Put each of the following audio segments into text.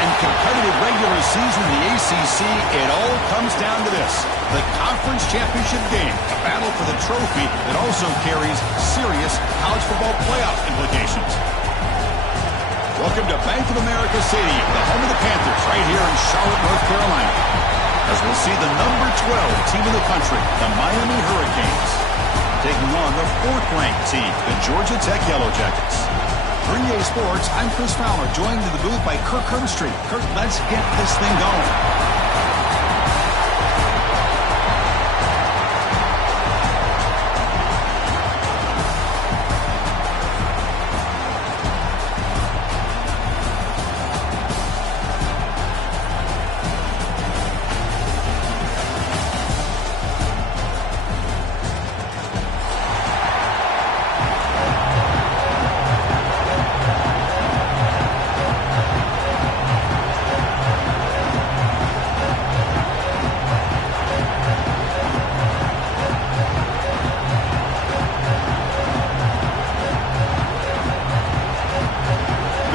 and competitive regular season in the ACC, it all comes down to this: the conference championship game, a battle for the trophy that also carries serious college football playoff implications. Welcome to Bank of America Stadium, the home of the Panthers, right here in Charlotte, North Carolina, as we'll see the number 12 team in the country, the Miami Hurricanes, taking on the 4th-ranked team, the Georgia Tech Yellow Jackets. For EA Sports, I'm Chris Fowler, joined in the booth by Kirk Herbstreit. Kirk, let's get this thing going.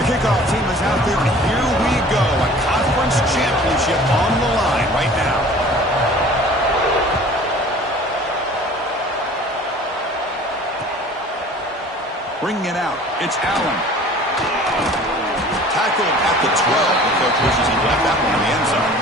Kickoff team is out there, and here we go. A conference championship on the line right now. Bringing it out, it's Allen. Tackled at the 12. The coach wishes he left that one in the end zone.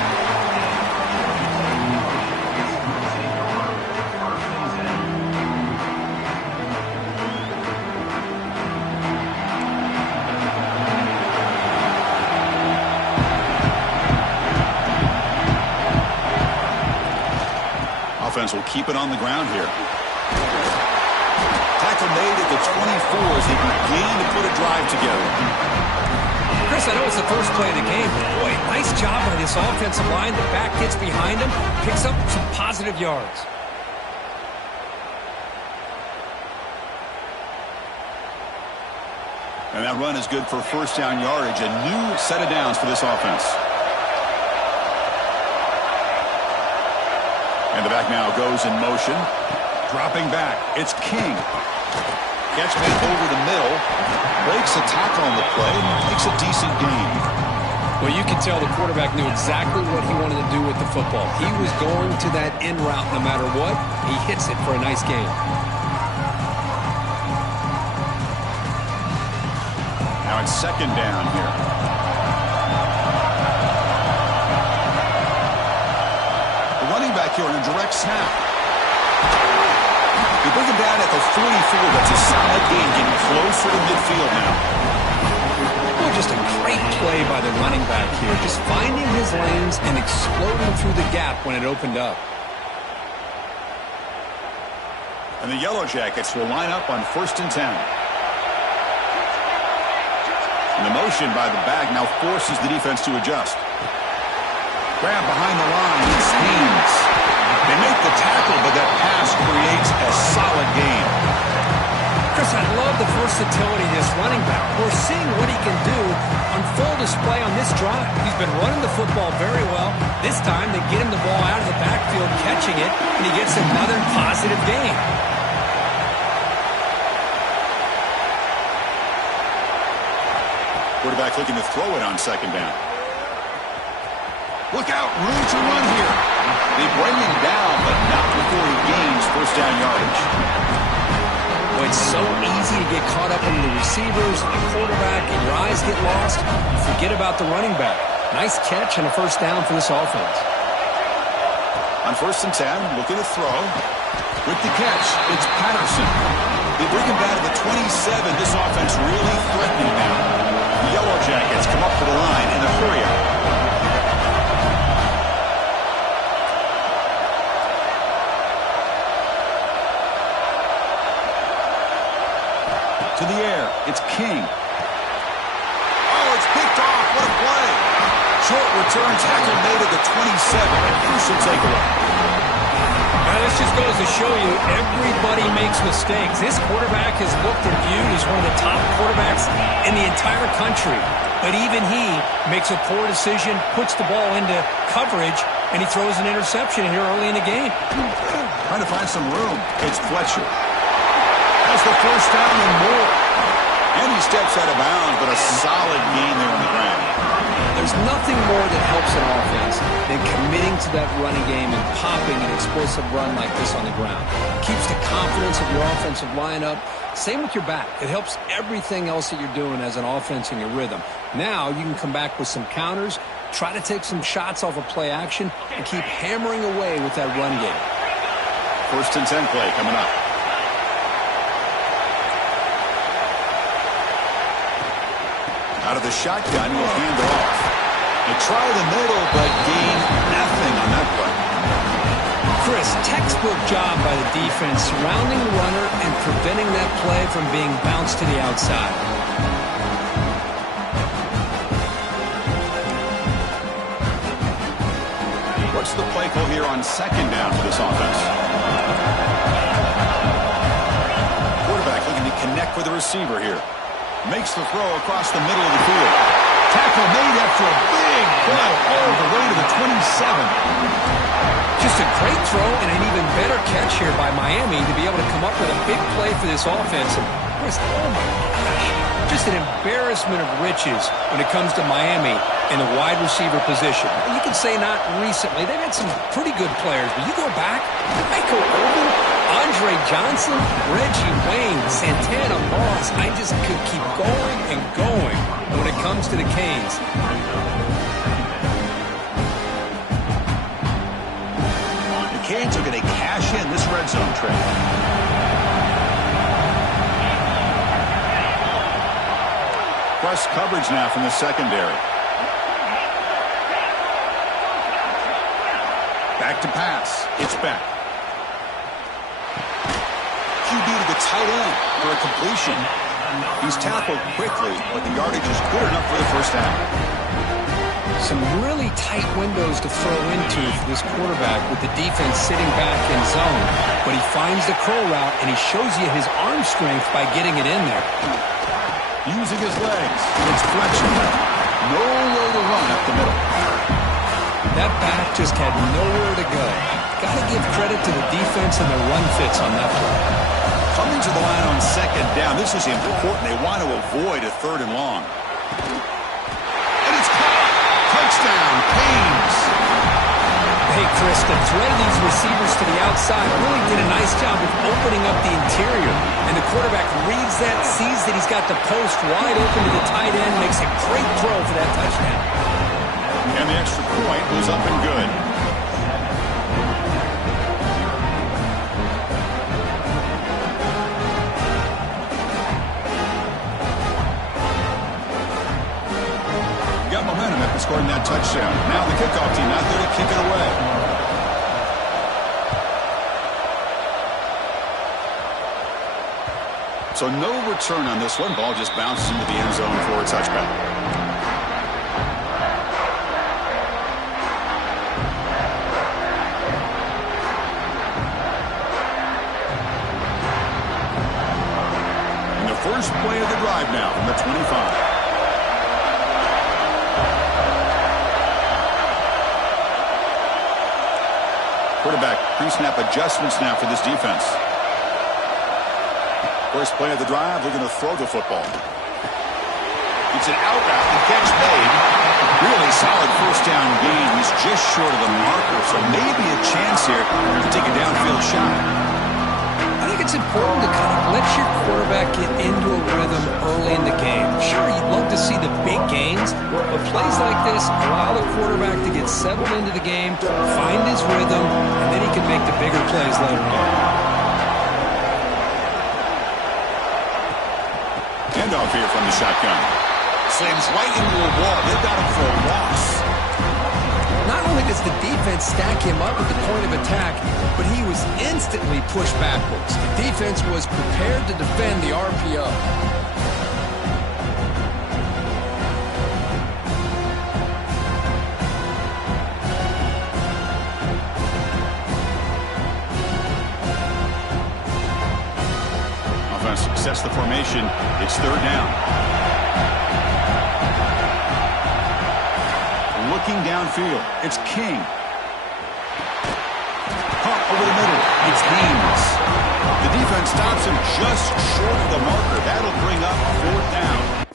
Offense will keep it on the ground here. Tackle made at the 24 as they begin to put a drive together. Chris, I know it's the first play of the game, but boy, nice job by this offensive line. The back gets behind him, picks up some positive yards. And that run is good for first down yardage. A new set of downs for this offense. And the back now goes in motion. Dropping back, it's King. Catch man over the middle. Breaks a tackle on the play. Makes a decent gain. Well, you can tell the quarterback knew exactly what he wanted to do with the football. He was going to that in route no matter what. He hits it for a nice gain. Now it's second down here. Back here on a direct snap. They bring him down at the 44. That's a solid gain, getting closer to midfield now. Oh, just a great play by the running back here. Just finding his lanes and exploding through the gap when it opened up. And the Yellow Jackets will line up on 1st and 10. And the motion by the back now forces the defense to adjust. Grab behind the line, it's Haynes. They make the tackle, but that pass creates a solid gain. Chris, I love the versatility of this running back. We're seeing what he can do on full display on this drive. He's been running the football very well. This time, they get him the ball out of the backfield, catching it, and he gets another positive gain. Quarterback looking to throw it on second down. Look out, room to run here. They bring him down, but not before he gains first down yardage. Well, it's so easy to get caught up in the receivers, the quarterback, and your eyes get lost. You forget about the running back. Nice catch and a first down for this offense. On 1st and 10, looking to throw. With the catch, it's Patterson. They bring him down to the 27. This offense really threatening now. The Yellow Jackets come up to the line in a hurry-up. To the air, it's King. Oh, it's picked off. What a play. Short return tackle made at the 27. A crucial takeaway. Now, this just goes to show you everybody makes mistakes. This quarterback is looked and viewed as one of the top quarterbacks in the entire country. But even he makes a poor decision, puts the ball into coverage, and he throws an interception here early in the game. Trying to find some room. It's Fletcher. Has the first down and more. And he steps out of bounds, but a solid gain there on the ground. there's nothing more that helps an offense than committing to that running game and popping an explosive run like this on the ground. It keeps the confidence of your offensive lineup. Same with your back. It helps everything else that you're doing as an offense in your rhythm. Now you can come back with some counters, try to take some shots off of play action, and keep hammering away with that run game. 1st and 10 play coming up. Out of the shotgun, he'll hand it off. They try the middle, but gain nothing on that play. Chris, textbook job by the defense surrounding the runner and preventing that play from being bounced to the outside. What's the play call here on 2nd down for this offense? Quarterback looking to connect with the receiver here. Makes the throw across the middle of the field. Tackle made after a big play all the way to the 27. Just a great throw and an even better catch here by Miami to be able to come up with a big play for this offense. And Chris, oh my gosh, just an embarrassment of riches when it comes to Miami in the wide receiver position. You can say not recently. They've had some pretty good players, but you go back, Michael Irvin, Andre Johnson, Reggie Wayne, Santana Moss. I just could keep going and going when it comes to the Canes. The Canes are going to cash in this red zone trade. Press coverage now from the secondary. Back to pass. It's back. QB to the tight end for a completion. He's tackled quickly, but the yardage is good enough for the first down. Some really tight windows to throw into for this quarterback with the defense sitting back in zone. But he finds the curl route, and he shows you his arm strength by getting it in there. Using his legs. It's Fletcher. No way to run up the middle. That back just had nowhere to go. Got to give credit to the defense and their run fits on that play. Coming to the line on 2nd down. This is important. They want to avoid a 3rd and long. And it's caught. Touchdown, Canes. Hey, Chris, the threat of these receivers to the outside really did a nice job of opening up the interior. And the quarterback reads that, sees that he's got the post wide open to the tight end, makes a great throw for that touchdown. And the extra point was up and good. Got momentum after scoring that touchdown. Now the kickoff team out there to kick it away. So no return on this one. Ball just bounces into the end zone for a touchback. First play of the drive now from the 25. Quarterback pre-snap adjustments now for this defense. First play of the drive, they're going to throw the football. It's an out route, the catch made. Really solid first down gain. He's just short of the marker, so maybe a chance here to take a downfield shot. I think it's important to kind of let your quarterback get into a rhythm early in the game. Sure, you'd love to see the big gains, but plays like this allow the quarterback to get settled into the game, find his rhythm, and then he can make the bigger plays later on. Handoff here from the shotgun. Slams right into a wall. They've got him for a loss. Not only does the defense stack him up at the point of attack, but he was instantly pushed backwards. The defense was prepared to defend the RPO. Offense sets the formation. It's 3rd down. Looking downfield, it's King. Caught over the middle, it's Haynes. The defense stops him just short of the marker. That'll bring up 4th down.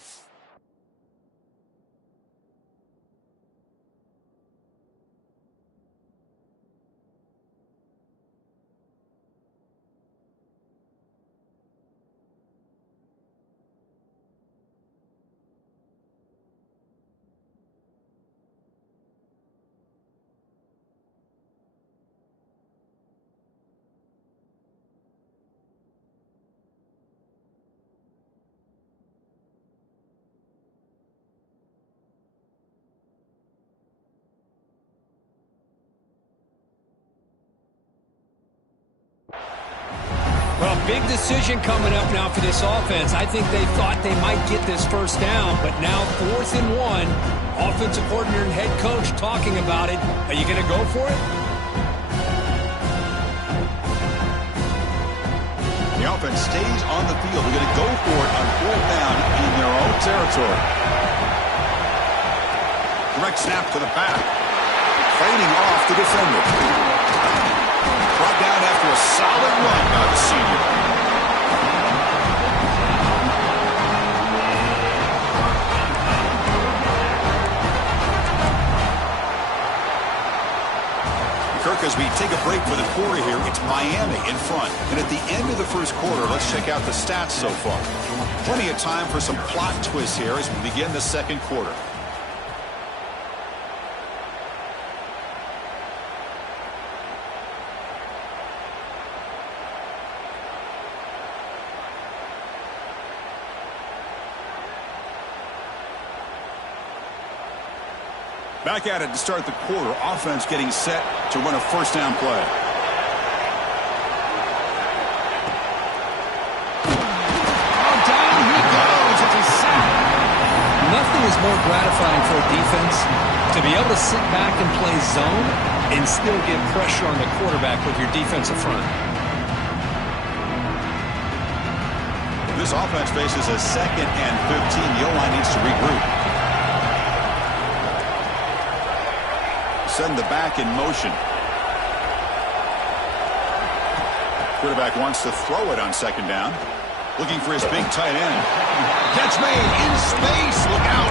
Well, big decision coming up now for this offense. I think they thought they might get this first down, but now 4th and 1. Offensive coordinator and head coach talking about it. Are you going to go for it? The offense stays on the field. They're going to go for it on 4th down in their own territory. Direct snap to the back. Fading off the defender. Brought down after a solid run by the senior. Kirk, as we take a break for the quarter here, it's Miami in front. And at the end of the first quarter, let's check out the stats so far. Plenty of time for some plot twists here as we begin the second quarter. Back at it to start the quarter. Offense getting set to run a first down play. Oh, down he goes. It's a sack. Nothing is more gratifying for a defense to be able to sit back and play zone and still get pressure on the quarterback with your defensive front. This offense faces a 2nd and 15. The O-line needs to regroup. Send the back in motion. Quarterback wants to throw it on 2nd down. Looking for his big tight end. Catch made in space. Look out.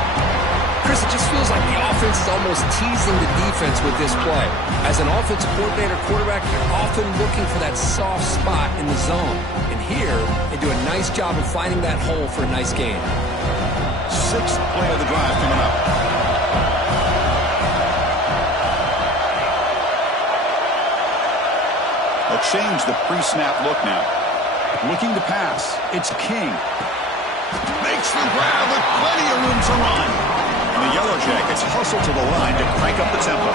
Chris, it just feels like the offense is almost teasing the defense with this play. As an offensive coordinator, quarterback, you're often looking for that soft spot in the zone. And here, they do a nice job of finding that hole for a nice gain. 6th play of the drive coming up. They'll change the pre-snap look now. Looking to pass. It's King. Makes the grab with plenty of room to run. And the Yellow Jackets hustle to the line to crank up the tempo.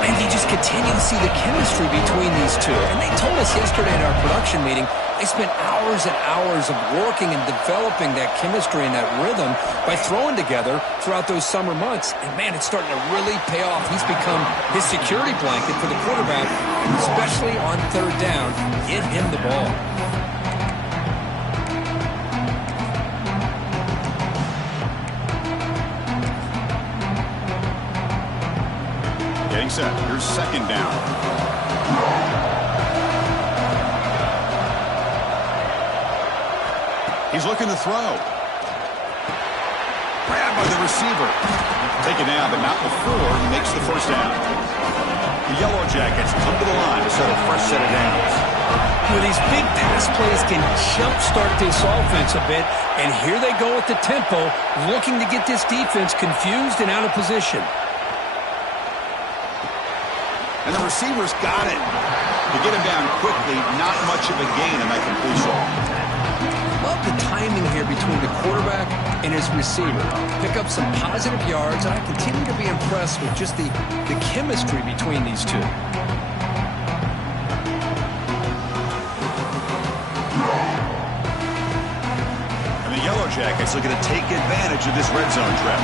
And you just continue to see the chemistry between these two. And they told us yesterday at our production meeting, they spent hours and hours of working and developing that chemistry and that rhythm by throwing together throughout those summer months. And, man, it's starting to really pay off. He's become his security blanket for the quarterback, especially on 3rd down. Get him the ball. Getting set. Here's 2nd down. He's looking to throw. Grabbed by the receiver. Taken down, but not before he makes the first down. The Yellow Jackets come to the line to set a fresh set of downs. Well, these big pass plays can jumpstart this offense a bit, and here they go with the tempo, looking to get this defense confused and out of position. And the receivers got it. To get him down quickly, not much of a gain in that completion. Love the timing here between the quarterback and his receiver. Pick up some positive yards, and I continue to be impressed with just the chemistry between these two. And the Yellow Jackets looking to take advantage of this red zone trap.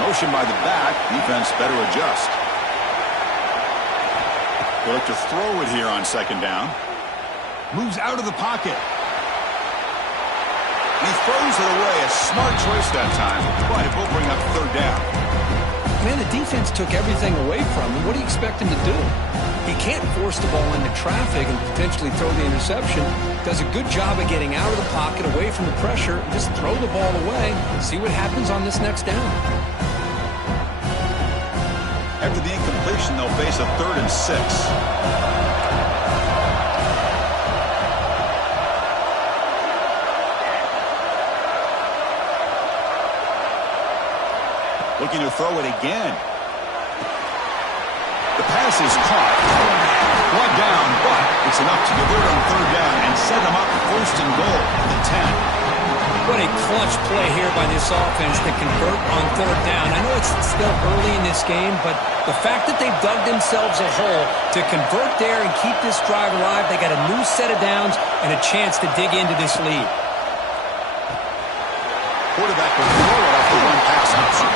Motion by the back. Defense better adjust. They look to throw it here on 2nd down. Moves out of the pocket. And he throws it away. A smart choice that time. But it will bring up 3rd down. Man, the defense took everything away from him. What do you expect him to do? He can't force the ball into traffic and potentially throw the interception. Does a good job of getting out of the pocket, away from the pressure, and just throw the ball away. See what happens on this next down. After the incompletion, they'll face a 3rd and 6. Looking to throw it again. The pass is caught. One down, but it's enough to convert on 3rd down and set them up 1st and goal at the 10. What a clutch play here by this offense to convert on third down. I know it's still early in this game, but the fact that they've dug themselves a hole to convert there and keep this drive alive, they got a new set of downs and a chance to dig into this lead. Quarterback will throw it off the one pass option.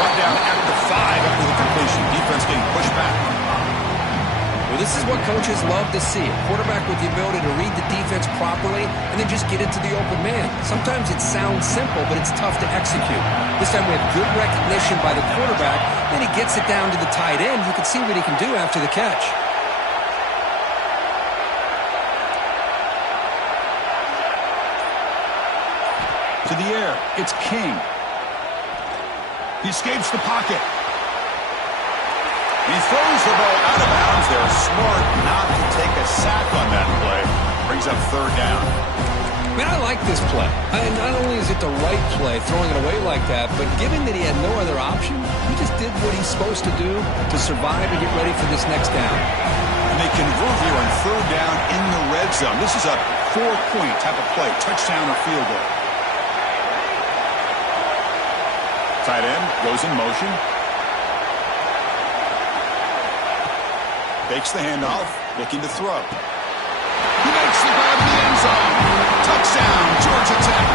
One down at the 5 after the completion. Defense getting pushed back. Well, this is what coaches love to see. A quarterback with the ability to read the defense properly and then just get into the open man. Sometimes it sounds simple, but it's tough to execute. This time we have good recognition by the quarterback. Then he gets it down to the tight end. You can see what he can do after the catch. To the air, it's King. He escapes the pocket. He throws the ball out of bounds. They're smart not to take a sack on that play. Brings up third down. Man, I like this play. Not only is it the right play, throwing it away like that, but given that he had no other option, he just did what he's supposed to do to survive and get ready for this next down. And they convert here on third down in the red zone. This is a 4-point type of play, touchdown or field goal. Tight end goes in motion. Fakes the handoff, looking to throw. He makes the grab in the end zone. Touchdown, Georgia Tech.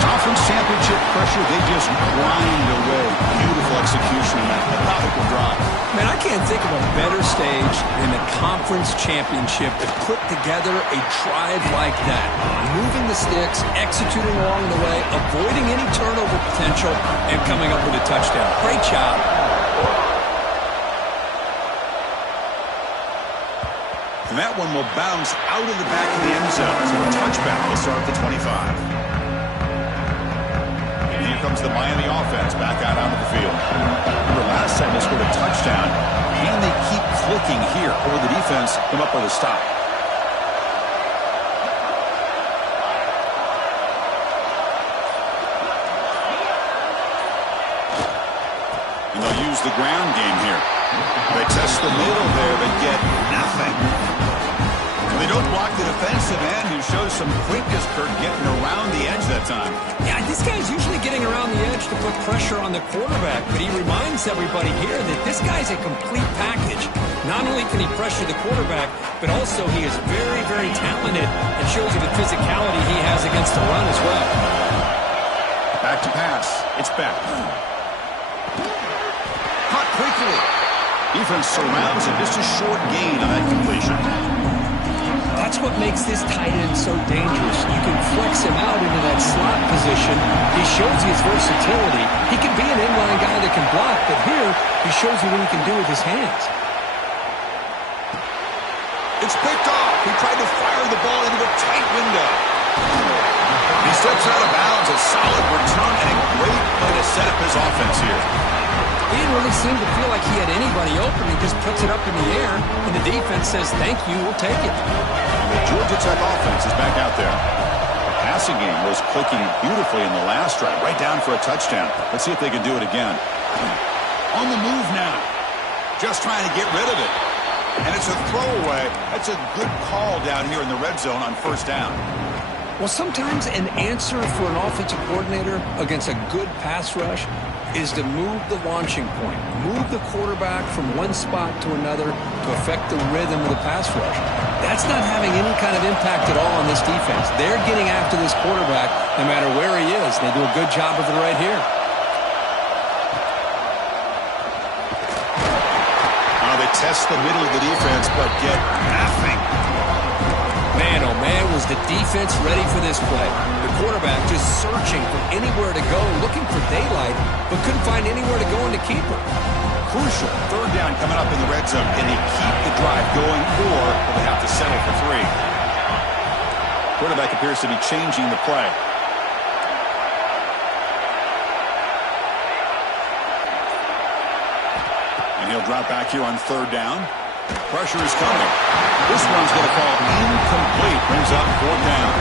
Conference championship pressure, they just grind away. Beautiful execution in that methodical drive. Man, I can't think of a better stage than the conference championship to put together a drive like that. Moving the sticks, executing along the way, avoiding any turnover potential, and coming up with a touchdown. Great job. And that one will bounce out of the back of the end zone. So a touchback will start at the 25. And here comes the Miami offense back out onto the field. Remember last time they scored a touchdown. Can they keep clicking here? Or the defense come up with a stop? And they'll use the ground game here. They test the middle there, but get nothing. They don't block the defensive end, who shows some quickness, Kurt, getting around the edge that time. Yeah, this guy's usually getting around the edge to put pressure on the quarterback, but he reminds everybody here that this guy's a complete package. Not only can he pressure the quarterback, but also he is very, very talented and shows you the physicality he has against the run as well. Back to pass. It's back. Caught quickly. Defense surrounds him. Just a short gain on that completion. That's what makes this tight end so dangerous. You can flex him out into that slot position. He shows you his versatility. He can be an inline guy that can block, but here he shows you what he can do with his hands. It's picked off. He tried to fire the ball into a tight window. He steps out of bounds. A solid return and a great way to set up his offense here. He didn't really seem to feel like he had anybody open. He just puts it up in the air, and the defense says, thank you, we'll take it. The Georgia Tech offense is back out there. The passing game was clicking beautifully in the last drive, right down for a touchdown. Let's see if they can do it again. On the move now. Just trying to get rid of it. And it's a throwaway. That's a good call down here in the red zone on first down. Well, sometimes an answer for an offensive coordinator against a good pass rush is to move the launching point, move the quarterback from one spot to another to affect the rhythm of the pass rush. That's not having any kind of impact at all on this defense. They're getting after this quarterback no matter where he is. They do a good job of it right here. Now they test the middle of the defense, but get nothing. Man, oh man, was the defense ready for this play. The quarterback just searching for anywhere to go, looking for daylight, but couldn't find anywhere to go in the keeper. Crucial third down coming up in the red zone. Can they keep the drive going, or will they have to settle for 3? Quarterback appears to be changing the play. And he'll drop back here on third down. Pressure is coming. This one's going to fall incomplete. Brings up fourth down.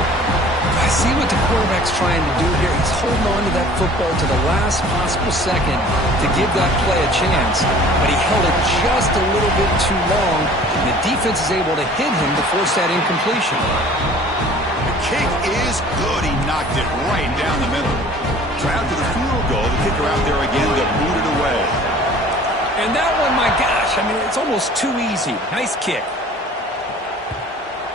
I see what the quarterback's trying to do here. He's holding on to that football to the last possible second to give that play a chance. But he held it just a little bit too long, and the defense is able to hit him to force that incompletion. The kick is good. He knocked it right down the middle. So after the field goal, the kicker out there again to boot it away. And that one, my gosh, I mean, it's almost too easy. Nice kick.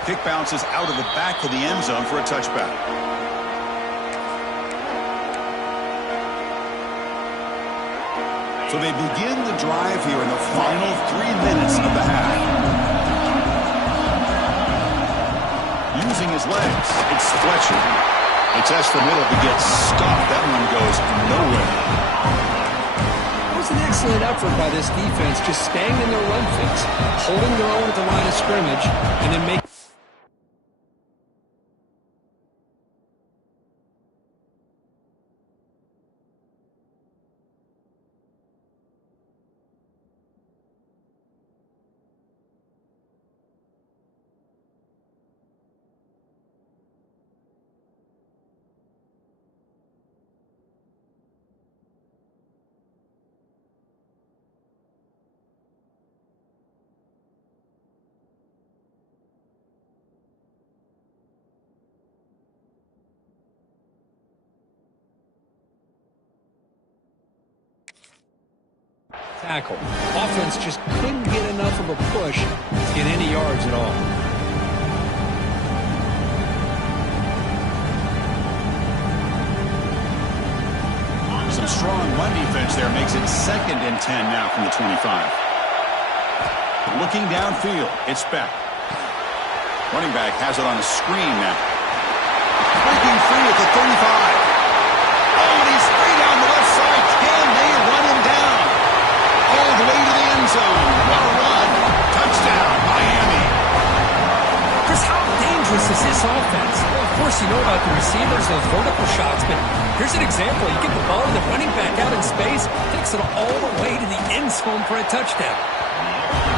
Kick bounces out of the back of the end zone for a touchback. So they begin the drive here in the final 3 minutes of the half. Using his legs, it's Fletcher. They test the middle to get stuffed. That one goes nowhere. It was an excellent effort by this defense, just staying in their run fix, holding their own at the line of scrimmage, and then making... tackle. Offense just couldn't get enough of a push to get any yards at all. Some strong run defense there makes it 2nd and 10 now from the 25. Looking downfield, it's Beck. Running back has it on a screen now. Breaking free at the 35. Oh, and he's free down the left side. Can they run him down? All the way to the end zone. What a run. Touchdown, Miami. Chris, how dangerous is this offense? Well, of course, you know about the receivers, those vertical shots, but here's an example. You get the ball and the running back out in space, takes it all the way to the end zone for a touchdown.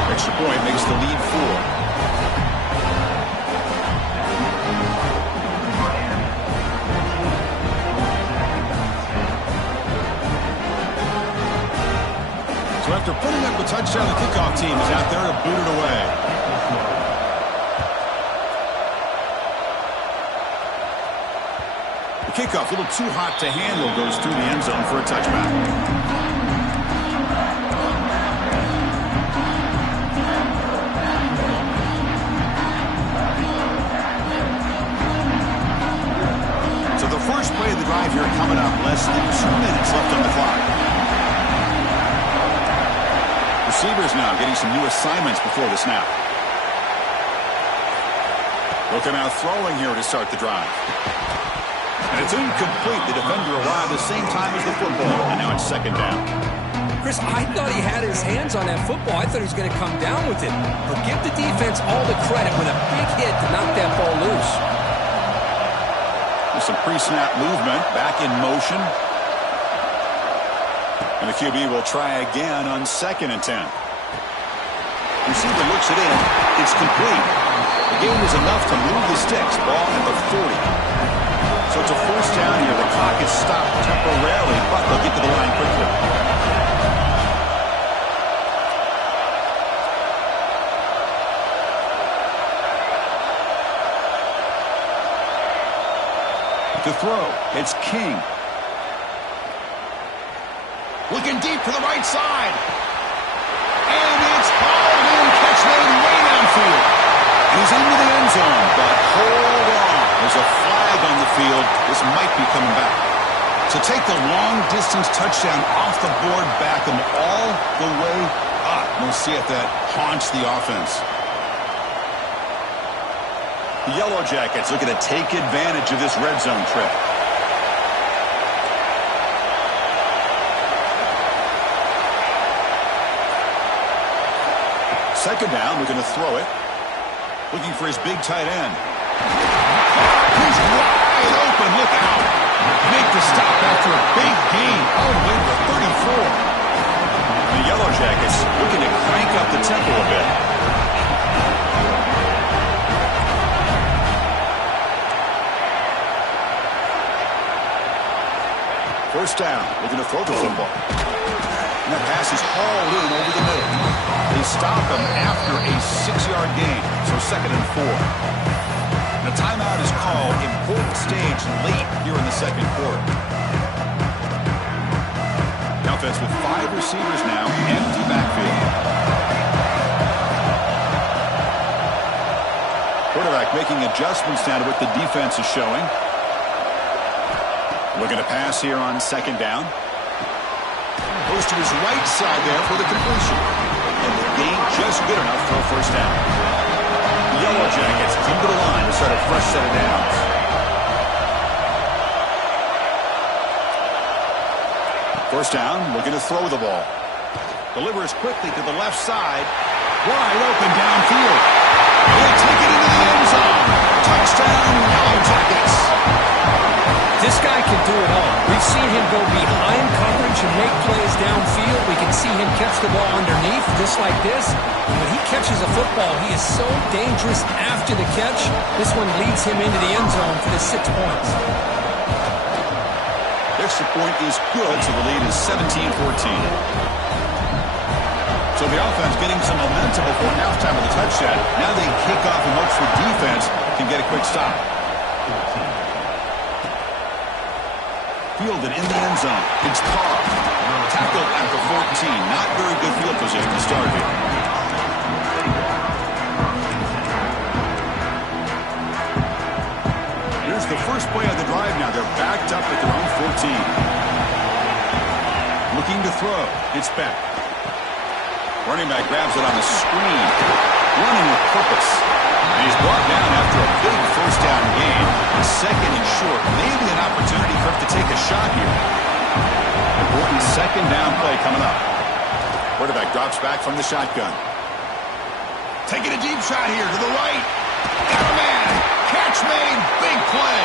Extra point makes the lead 4. So after putting up a touchdown, the kickoff team is out there to boot it away. The kickoff, a little too hot to handle, goes through the end zone for a touchback. So the first play of the drive here coming up, less than 2 minutes left on the clock. Receivers now getting some new assignments before the snap. Looking out throwing here to start the drive. And it's incomplete. The defender arrived the same time as the football, and now it's 2nd down. Chris, I thought he had his hands on that football. I thought he was going to come down with it. But give the defense all the credit with a big hit to knock that ball loose. With some pre-snap movement, back in motion. And the QB will try again on 2nd and 10. Receiver looks it in. It's complete. The gain is enough to move the sticks. Ball at the 40. So it's a 1st down here. The clock is stopped temporarily, but they'll get to the line quickly. To throw, it's King. Looking deep to the right side. And it's hauled in, catch made way downfield. He's into the end zone, but hold on. There's a flag on the field. This might be coming back. So take the long-distance touchdown off the board, back them all the way up. We'll see if that haunts the offense. The Yellow Jackets looking to take advantage of this red zone trip. Second down, we're going to throw it. Looking for his big tight end. He's wide open, look out. Make the stop after a big gain all the way to 34. The Yellow Jackets looking to crank up the tempo a bit. First down, looking to throw the football. And that pass is hauled in over the middle. They stop him after a 6-yard gain, so 2nd and 4. A timeout is called. Important stage late here in the second quarter. The offense with 5 receivers now, empty backfield. Quarterback making adjustments now to what the defense is showing. Looking to pass here on second down. Goes to his right side there for the completion. And the gain just good enough for a first down. The Yellow Jackets come to the line to start a fresh set of downs. First down, looking to throw the ball. Delivers quickly to the left side. Wide open downfield. He'll take it into the end zone. Touchdown, Yellow Jackets. This guy can do it all. We've seen him go behind coverage and make plays downfield. We can see him catch the ball underneath, just like this. When he catches a football, he is so dangerous after the catch. This one leads him into the end zone for the 6 points. Extra point is good, so the lead is 17-14. So the offense getting some momentum before halftime with a touchdown. Now they kick off and hopes the defense can get a quick stop. Fielded in the end zone. It's Carr. Tackled at the 14. Not very good field position to start here. Here's the first play of the drive now. They're backed up at their own 14. Looking to throw. It's back. Running back grabs it on the screen. Running with purpose. And he's brought down after a big first down gain. Second and short. Maybe an opportunity for him to take a shot here. Important second down play coming up. Quarterback drops back from the shotgun. Taking a deep shot here to the right. Got a man. Catch made. Big play.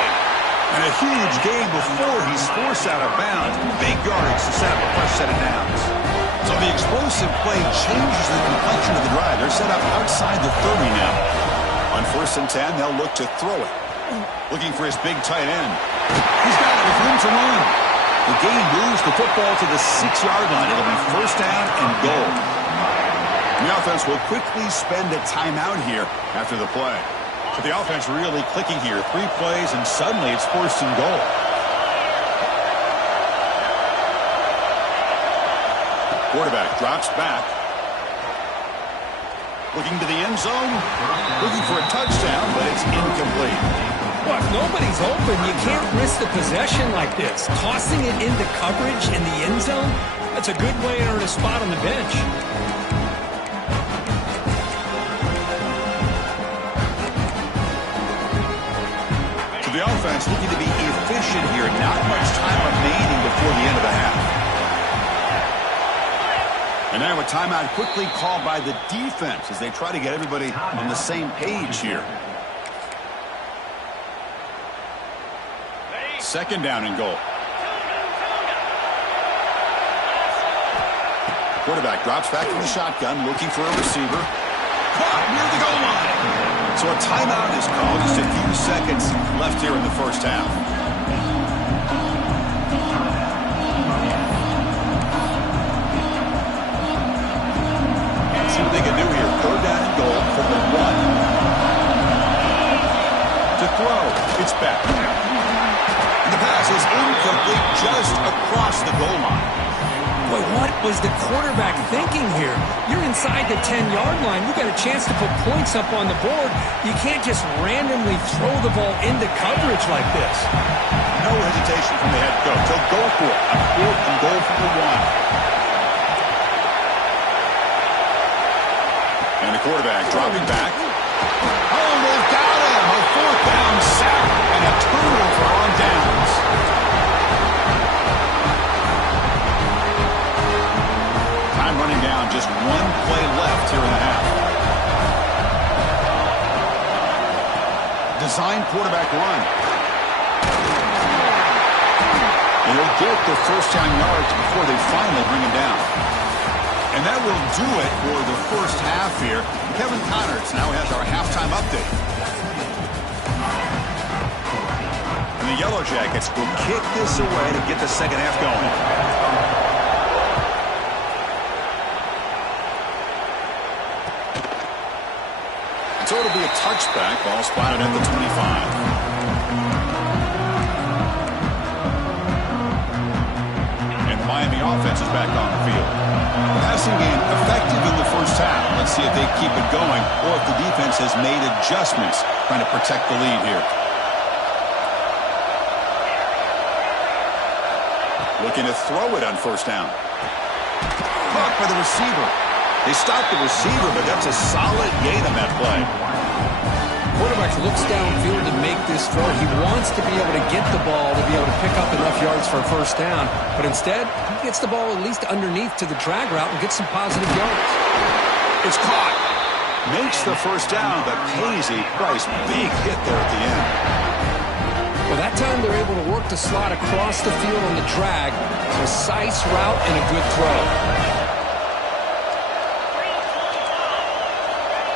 And a huge gain before he's forced out of bounds. Big yardage to set up a fresh set of downs. So the explosive play changes the complexion of the drive. They're set up outside the 30 now. On 1st and 10, they'll look to throw it. Looking for his big tight end. He's got it with room to run. The gain moves the football to the 6-yard line. It'll be first down and goal. The offense will quickly spend a timeout here after the play. But the offense really clicking here. 3 plays, and suddenly it's 1st and goal. Quarterback drops back. Looking to the end zone. Looking for a touchdown, but it's incomplete. Well, if nobody's open, you can't risk the possession like this. Tossing it into coverage in the end zone, that's a good way to earn a spot on the bench. So the offense looking to be efficient here. Not much time remaining before the end of the half. And now a timeout quickly called by the defense as they try to get everybody on the same page here. Second down and goal. Quarterback drops back from the shotgun, looking for a receiver. Caught near the goal line. So a timeout is called. Just a few seconds left here in the first half. See what they can do here. 3rd down and goal from the 1. To throw. It's back. And the pass is incomplete just across the goal line. Boy, what was the quarterback thinking here? You're inside the 10-yard line. You got a chance to put points up on the board. You can't just randomly throw the ball into coverage like this. No hesitation from the head coach. He'll go for it. A 4th and goal from the 1. And the quarterback dropping back. Oh, they've got him. A 4th down sack and a turnover on downs. Time running down. Just 1 play left here in the half. Design quarterback run. And he'll get the first down yards before they finally bring him down. And that will do it for the first half here. Kevin Connors now has our halftime update. And the Yellow Jackets will kick this away to get the second half going. So it'll be a touchback. Ball spotted at the 25. Miami offense is back on the field. Passing game effective in the first half. Let's see if they keep it going or if the defense has made adjustments trying to protect the lead here. Looking to throw it on first down. Caught by the receiver. They stopped the receiver, but that's a solid gain on that play. Quarterback looks downfield to make this throw. He wants to be able to get the ball to be able to pick up enough yards for a first down. But instead, he gets the ball at least underneath to the drag route and gets some positive yards. It's caught. Makes the first down, but pays a price. Big hit there at the end. Well, that time they're able to work the slot across the field on the drag. Precise route and a good throw.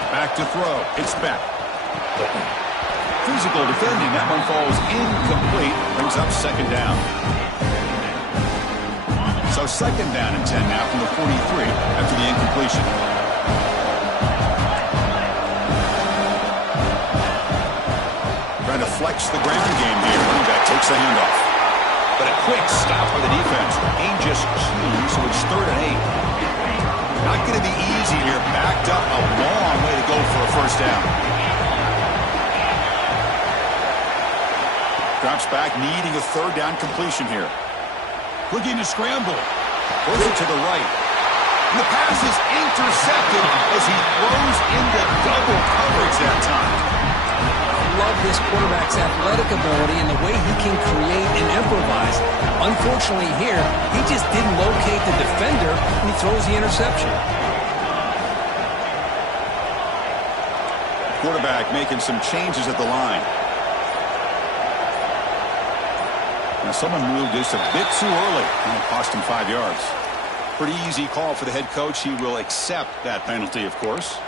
Back to throw. It's back. Physical defending. That one falls incomplete. Brings up second down. So second down and 10 now from the 43 after the incompletion. Trying to flex the ground game here. Running back takes the handoff. But a quick stop by the defense. Gain just 2, so it's 3rd and 8. Not going to be easy here. Backed up a long way to go for a first down. Drops back, needing a 3rd down completion here. Looking to scramble. Throws it to the right. And the pass is intercepted as he throws into double coverage that time. I love this quarterback's athletic ability and the way he can create and improvise. Unfortunately here, he just didn't locate the defender and he throws the interception. Quarterback making some changes at the line. Now someone moved this a bit too early, and it cost him 5 yards. Pretty easy call for the head coach. He will accept that penalty, of course.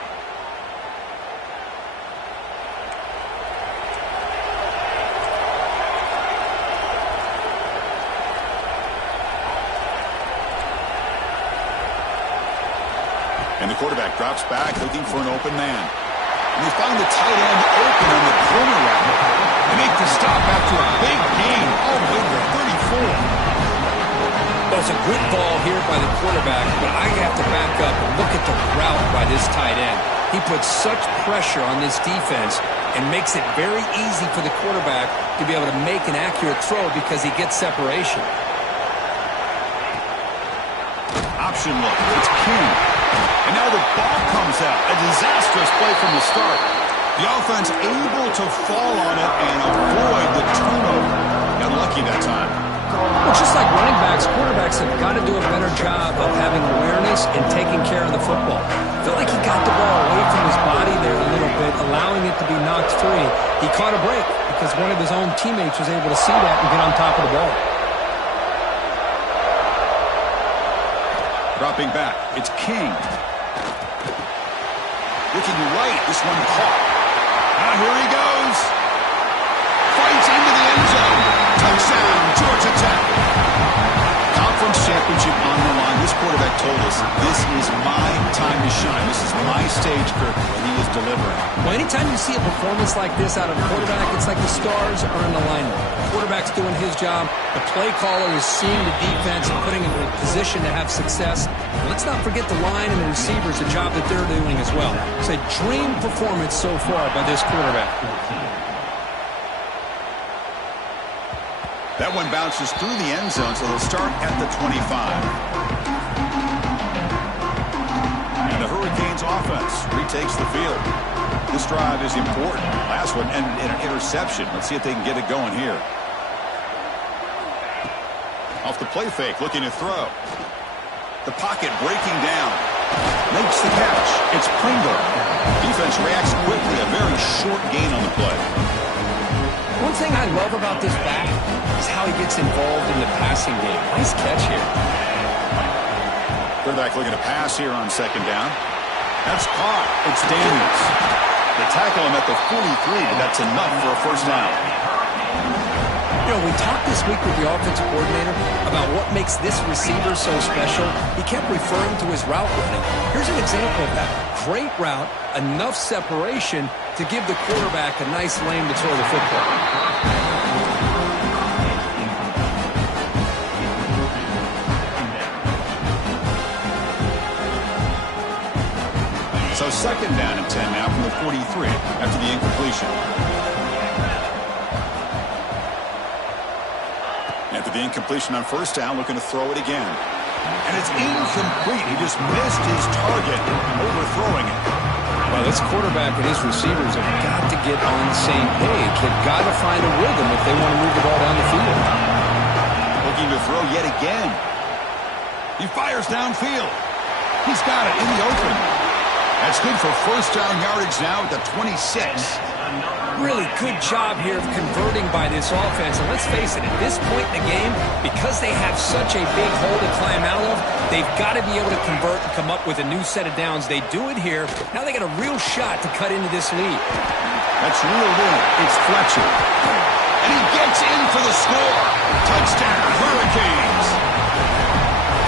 And the quarterback drops back, looking for an open man. And they find the tight end open on the corner route. They make the stop after a big gain all the way to the 34. Well, it's a good ball here by the quarterback, but I have to back up and look at the route by this tight end. He puts such pressure on this defense and makes it very easy for the quarterback to be able to make an accurate throw because he gets separation. Option look. It's King. And now the ball comes out. A disastrous play from the start. The offense able to fall on it and avoid the turnover. Got lucky that time. Well, just like running backs, quarterbacks have got to do a better job of having awareness and taking care of the football. I feel like he got the ball away from his body there a little bit, allowing it to be knocked free. He caught a break because one of his own teammates was able to see that and get on top of the ball. Dropping back. It's King. Looking right. This one caught. Now here he goes. Fights into the end zone. Touchdown, Georgia Tech. Conference championship on the line. This quarterback told us, this is my time to shine. This is my stage, Kirk, and he is delivering. Well, anytime you see a performance like this out of a quarterback, it's like the stars are in alignment. The quarterback's doing his job. The play caller is seeing the defense and putting him in a position to have success. And let's not forget the line and the receivers, the job that they're doing as well. It's a dream performance so far by this quarterback. That one bounces through the end zone, so they'll start at the 25. And the Hurricanes offense retakes the field. This drive is important. Last one ended in an interception. Let's see if they can get it going here. Off the play fake, looking to throw. The pocket breaking down. Makes the catch. It's Pringle. Defense reacts quickly. A very short gain on the play. One thing I love about this back is how he gets involved in the passing game. Nice catch here. Quarterback looking to pass here on second down. That's caught. It's Daniels. They tackle him at the 43, but that's enough for a first down. You know, we talked this week with the offensive coordinator about what makes this receiver so special. He kept referring to his route running. Here's an example of that. great route, enough separation to give the quarterback a nice lane to throw the football. So second down and 10 now from the 43 after the incompletion. After the incompletion on first down, looking to throw it again. And it's incomplete. He just missed his target, overthrowing it. Well, this quarterback and his receivers have got to get on the same page. They've got to find a rhythm if they want to move the ball down the field. Looking to throw yet again. He fires downfield. He's got it in the open. That's good for first down yardage now at the 26. Really good job here of converting by this offense. And let's face it, at this point in the game, because they have such a big hole to climb out of, they've got to be able to convert and come up with a new set of downs. They do it here. Now they got a real shot to cut into this lead. That's reeled in. It's Fletcher. And he gets in for the score. Touchdown, Hurricanes.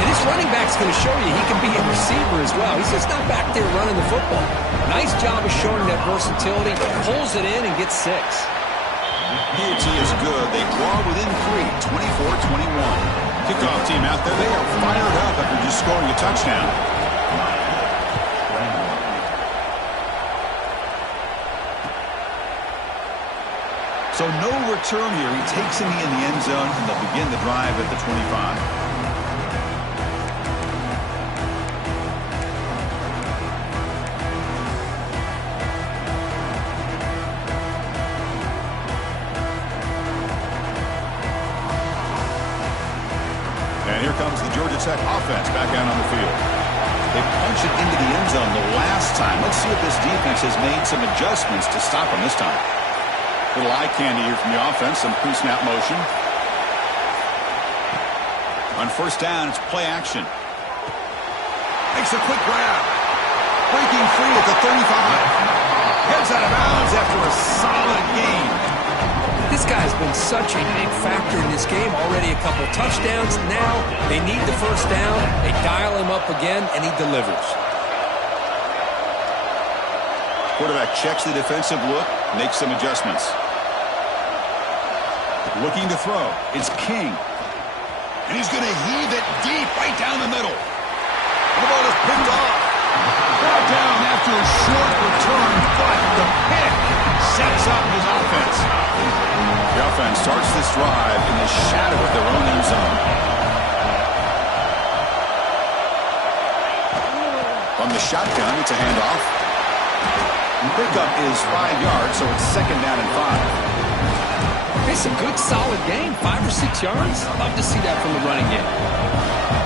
And this running back's going to show you he can be a receiver as well. He's just not back there running the football. Nice job of showing that versatility. Pulls it in and gets 6. PAT is good. They draw within 3, 24-21. Kickoff team out there. They are fired up after just scoring a touchdown. So no return here. He takes him in the end zone, and they'll begin the drive at the 25. Here comes the Georgia Tech offense back out on the field. They punch it into the end zone the last time. Let's see if this defense has made some adjustments to stop them this time. Little eye candy here from the offense, some pre-snap motion. On first down, it's play action. Makes a quick grab. Breaking free at the 35. Heads out of bounds after a solid gain. This guy's been such a big factor in this game. Already a couple touchdowns. Now they need the first down. They dial him up again, and he delivers. Quarterback checks the defensive look, makes some adjustments. Looking to throw. It's King. And he's going to heave it deep right down the middle. The ball is picked off. Brought down after a short return, but the pick sets up his offense. The offense starts this drive in the shadow of their own end zone. From the shotgun, it's a handoff. Pickup is 5 yards, so it's second down and 5. It's a good, solid game. 5 or 6 yards. Love to see that from the running game.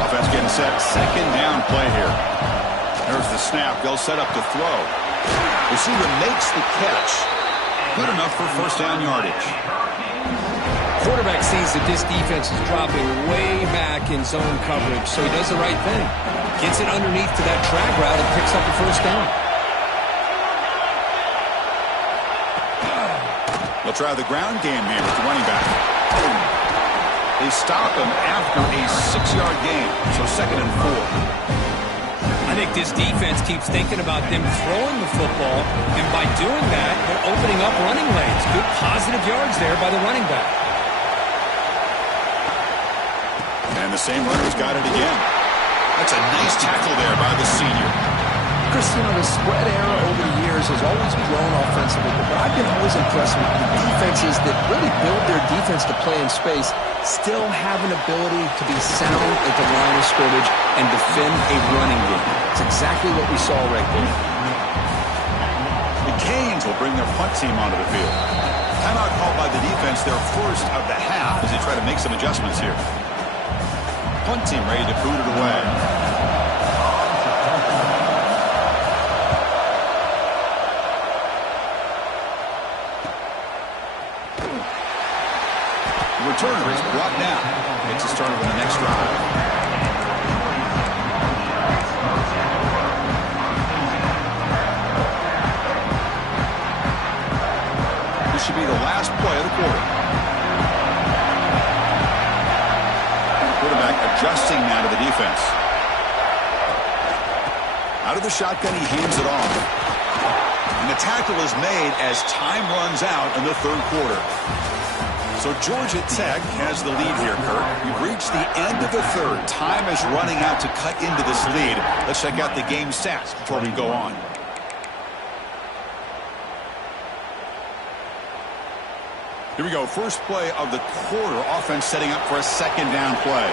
Offense getting set. Second down play here. There's the snap. They'll set up to throw. Receiver makes the catch. Good enough for first down yardage. Quarterback sees that this defense is dropping way back in zone coverage, so he does the right thing. Gets it underneath to that drag route and picks up the first down. They'll try the ground game here with the running back. They stop him after a 6-yard gain, so second and 4. I think this defense keeps thinking about them throwing the football, and by doing that, they're opening up running lanes. Good positive yards there by the running back. And the same runner's got it again. That's a nice tackle there by the senior. Cristiano, the spread era over the years has always grown offensively, but I've been always impressed with the defenses that really build their defense to play in space, still have an ability to be sound at the line of scrimmage and defend a running game. It's exactly what we saw right there. The Canes will bring their punt team onto the field. Timeout called by the defense, their first of the half, as they try to make some adjustments here. Punt team ready to boot it away. The returner is brought down. Gets us started on the next drive. This should be the last play of the quarter. Quarterback adjusting now to the defense. Out of the shotgun, he hands it off. And the tackle is made as time runs out in the third quarter. So Georgia Tech has the lead here, Kurt. We've reached the end of the third. Time is running out to cut into this lead. Let's check out the game stats before we go on. Here we go. First play of the quarter. Offense setting up for a second down play.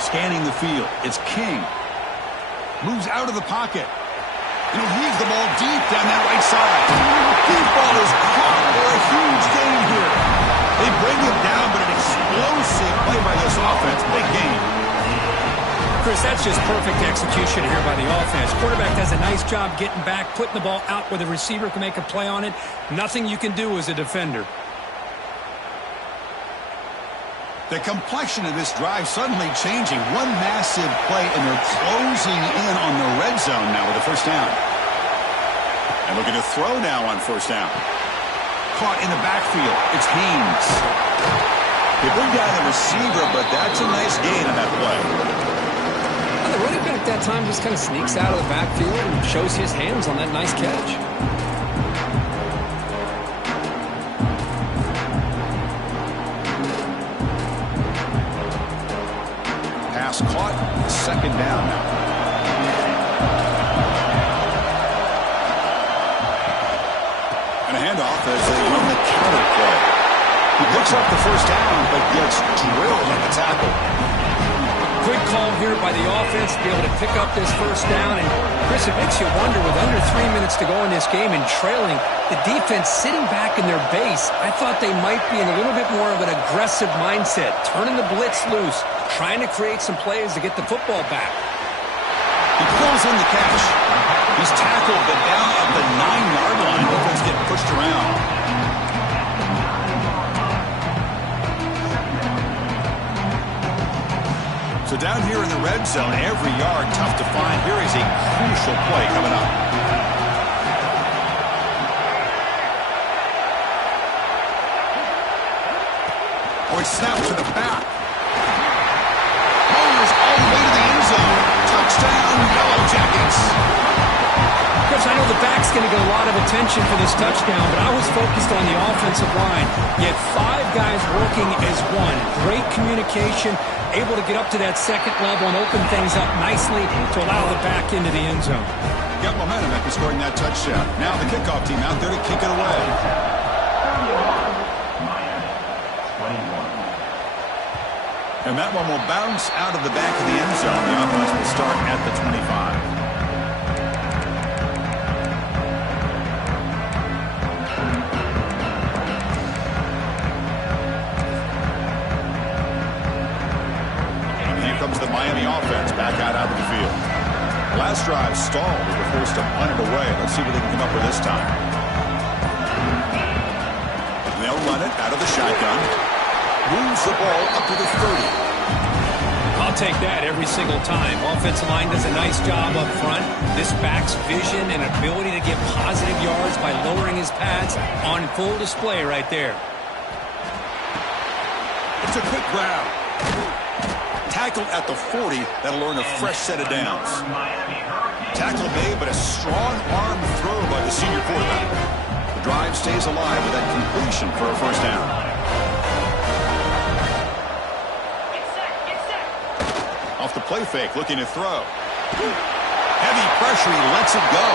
Scanning the field. It's King. Moves out of the pocket. And he heaves the ball deep down that right side. Deep ball is caught for a huge gain here. They bring him down, but an explosive play by this offense. Big gain. Chris, that's just perfect execution here by the offense. Quarterback does a nice job getting back, putting the ball out where the receiver can make a play on it. Nothing you can do as a defender. The complexion of this drive suddenly changing. One massive play, and they're closing in on the red zone now with a first down. And looking to throw now on first down. Caught in the backfield. It's Haynes. They bring down the receiver, but that's a nice gain on that play. Well, the running back that time just kind of sneaks out of the backfield and shows his hands on that nice catch. Pass caught, second down now. And a handoff as they run the counter play. He picks up the first down, but gets drilled on the tackle. Quick call here by the offense to be able to pick up this first down. And Chris, it makes you wonder, with under 3 minutes to go in this game and trailing, the defense sitting back in their base, I thought they might be in a little bit more of an aggressive mindset, turning the blitz loose, trying to create some plays to get the football back. He pulls in the catch. He's tackled, but down at the 9-yard line. Defense get pushed around. So down here in the red zone, every yard tough to find. Here is a crucial play coming up. Oh, it's snapped to the back. Rolls all the way to the end zone. Touchdown, Yellow Jackets. Chris, I know the back's going to get a lot of attention for this touchdown, but I was focused on the offensive line. Yet 5 guys working as one. Great communication, able to get up to that second level and open things up nicely to allow the back into the end zone. Got momentum after scoring that touchdown. Now the kickoff team out there to kick it away. And that one will bounce out of the back of the end zone. The offense will start at the 25. Comes the Miami offense back out of the field. Last drive stalled as they're forced to punt it away. Let's see what they can come up with this time. And they'll run it out of the shotgun. Moves the ball up to the 30. I'll take that every single time. Offensive line does a nice job up front. This back's vision and ability to get positive yards by lowering his pads on full display right there. It's a quick grab. Tackled at the 40. That'll earn a fresh set of downs. Tackle made, but a strong arm throw by the senior quarterback. The drive stays alive with that completion for a first down. Off the play fake, looking to throw. Heavy pressure, he lets it go.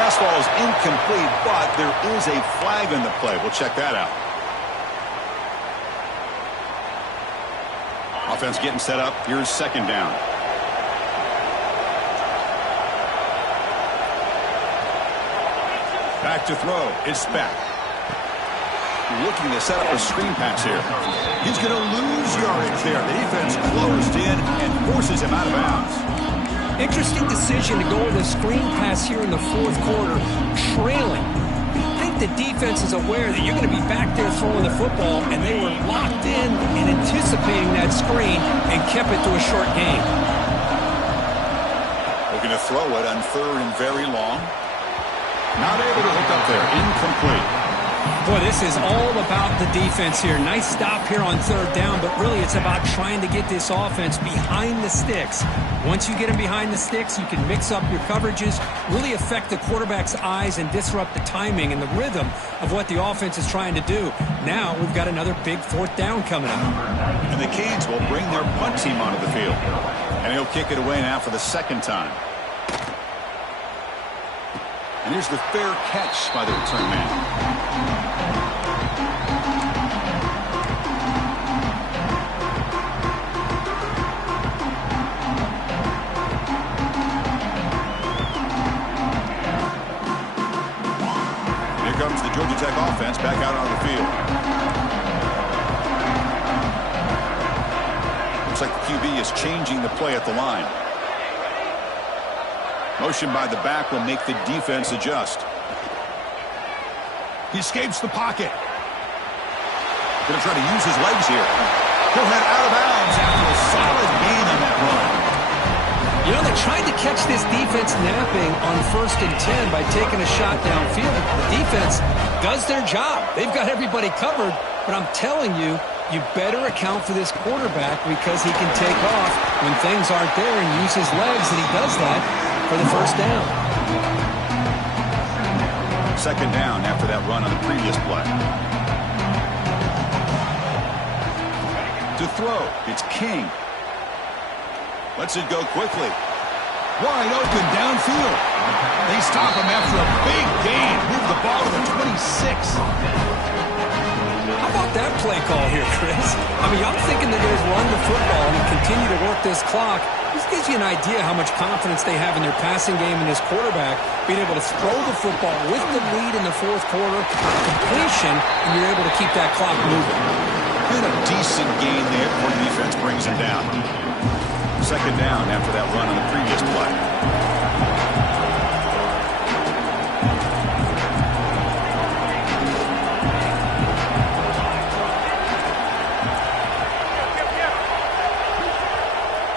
Pass ball is incomplete, but there is a flag on the play. We'll check that out. Offense getting set up. Here's second down. Back to throw. It's back. Looking to set up a screen pass here. He's going to lose yardage there. The defense closed in and forces him out of bounds. Interesting decision to go with a screen pass here in the fourth quarter, trailing. The defense is aware that you're going to be back there throwing the football, and they were locked in and anticipating that screen and kept it to a short gain. Looking to throw it on third and very long. Not able to hook up there. Incomplete. Boy, this is all about the defense here. Nice stop here on third down, but really it's about trying to get this offense behind the sticks. Once you get them behind the sticks, you can mix up your coverages, really affect the quarterback's eyes and disrupt the timing and the rhythm of what the offense is trying to do. Now we've got another big fourth down coming up. And the Canes will bring their punt team onto the field. And he'll kick it away now for the second time. And here's the fair catch by the return man. Comes the Georgia Tech offense back out on the field. Looks like the QB is changing the play at the line. Motion by the back will make the defense adjust. He escapes the pocket. Going to try to use his legs here. He'll head out of bounds after a solid gain on that run. You know, they tried to catch this defense napping on 1st and 10 by taking a shot downfield. The defense does their job. They've got everybody covered, but I'm telling you, you better account for this quarterback because he can take off when things aren't there and use his legs, and he does that for the first down. Second down after that run on the previous play. To throw, it's King. Lets it go quickly. Wide open downfield. They stop him after a big gain. Move the ball to the 26. How about that play call here, Chris? I mean, I'm thinking they're going to run the football and continue to work this clock. This gives you an idea how much confidence they have in their passing game and this quarterback being able to throw the football with the lead in the fourth quarter, completion, and you're able to keep that clock moving. And a decent gain there before the defense brings him down. Second down after that run on the previous play.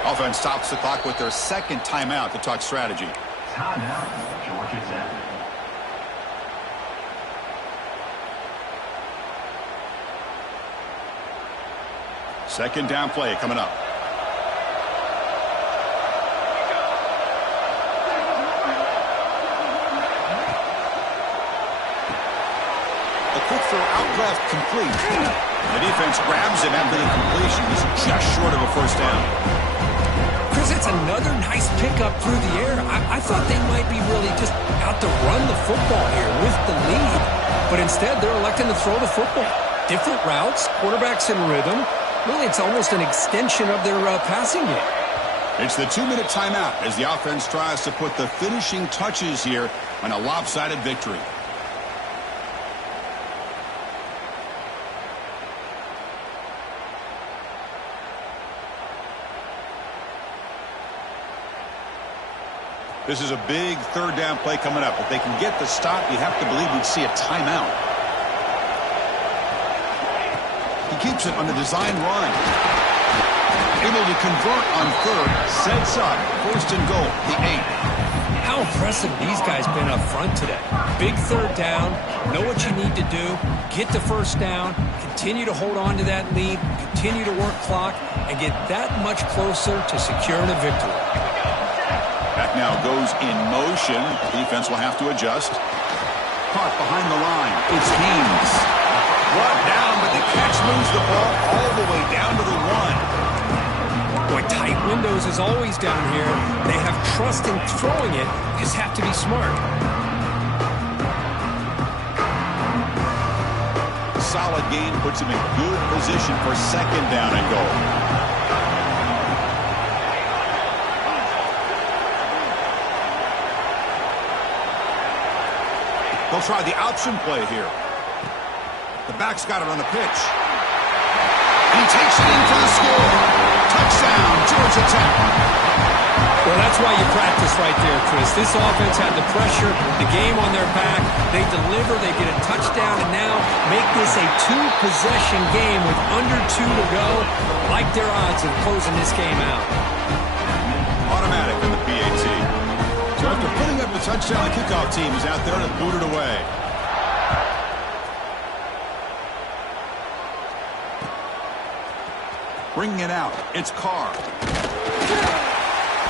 Offense stops the clock with their second timeout to talk strategy. Timeout, Georgia Tech. Second down play coming up. Quick throw out left, complete. The defense grabs him after the completion. He's just short of a first down. Chris, it's another nice pickup through the air. I thought they might be really just out to run the football here with the lead. But instead, they're electing to throw the football. Different routes, quarterbacks in rhythm. Really, it's almost an extension of their passing game. It's the 2-minute timeout as the offense tries to put the finishing touches here on a lopsided victory. This is a big third down play coming up. If they can get the stop, you have to believe we'd see a timeout. He keeps it on the design run. Able to convert on third. Sets up. First and goal, the 8. How impressive these guys been up front today. Big third down. Know what you need to do. Get the first down. Continue to hold on to that lead. Continue to work clock. And get that much closer to securing a victory. Back now goes in motion. Defense will have to adjust. Caught behind the line. It's Haynes. Brought down, but the catch moves the ball all the way down to the 1. Boy, tight windows is always down here. They have trust in throwing it. You just have to be smart. Solid gain puts him in good position for second down and goal. They'll try the option play here. The back's got it on the pitch. And he takes it in for the score. Touchdown, Georgia Tech. Well, that's why you practice right there, Chris. This offense had the pressure, the game on their back. They deliver, they get a touchdown, and now make this a 2-possession game with under 2 to go. Like their odds of closing this game out. Automatic in the PAT. So after putting up the touchdown, the kickoff team is out there to boot it away. Bringing it out. It's Carr.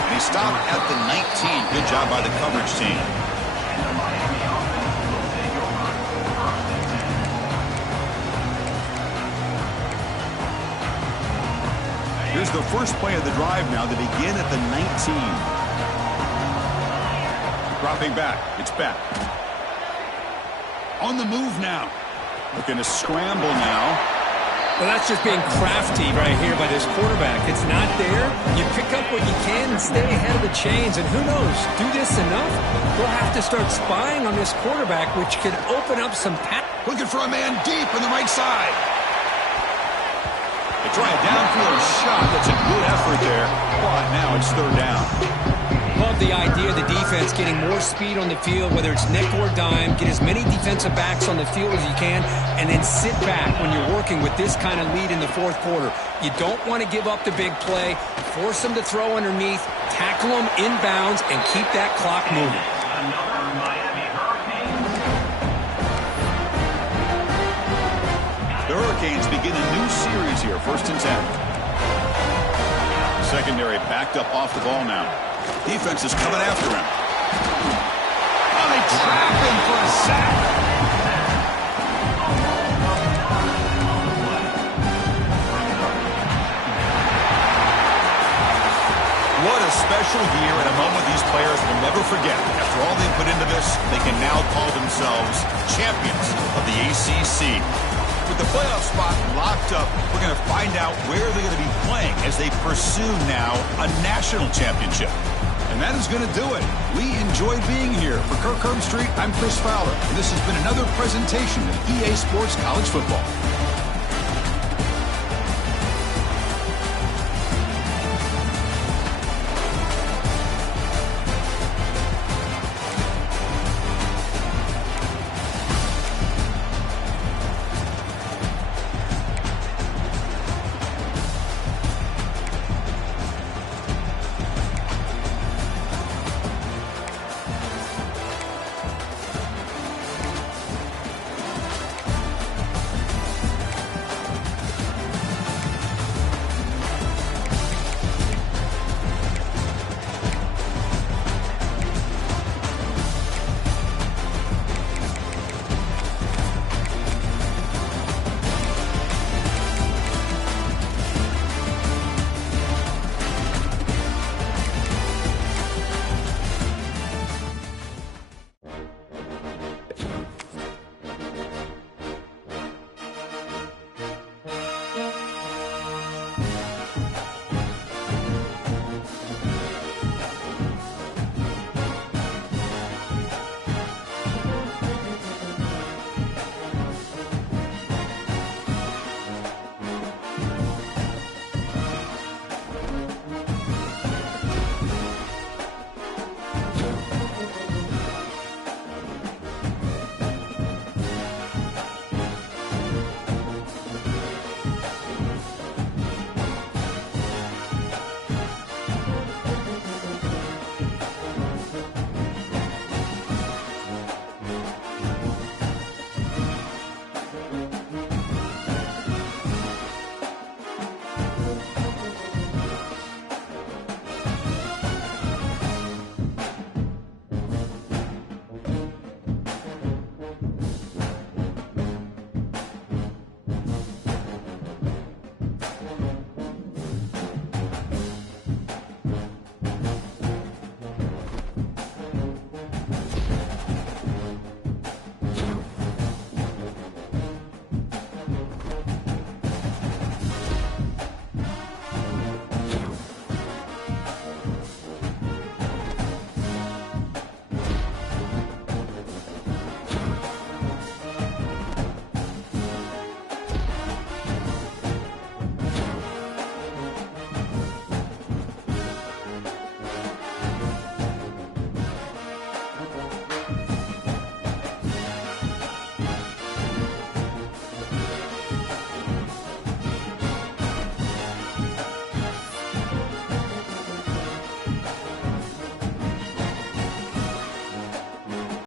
And he stopped at the 19. Good job by the coverage team. Here's the first play of the drive now. They begin at the 19. Dropping back. It's back. On the move now. Looking to scramble now. Well, that's just being crafty right here by this quarterback. It's not there. You pick up what you can and stay ahead of the chains. And who knows, do this enough, we'll have to start spying on this quarterback, which could open up some pass. Looking for a man deep on the right side. They try a downfield shot. That's a good effort there. But now it's third down. Love the idea of the defense getting more speed on the field, whether it's nickel or dime. Get as many defensive backs on the field as you can, and then sit back when you're working with this kind of lead in the fourth quarter. You don't want to give up the big play. Force them to throw underneath, tackle them inbounds, and keep that clock moving. The Hurricanes begin a new series here, 1st and 10. Secondary backed up off the ball now. Defense is coming after him. Oh, they trap him for a sack. What a special year and a moment these players will never forget. After all they put into this, they can now call themselves champions of the ACC. With the playoff spot locked up, we're going to find out where they're going to be playing as they pursue now a national championship. And that is going to do it. We enjoyed being here. For Kirk Herbstreit, I'm Chris Fowler, and this has been another presentation of EA Sports College Football.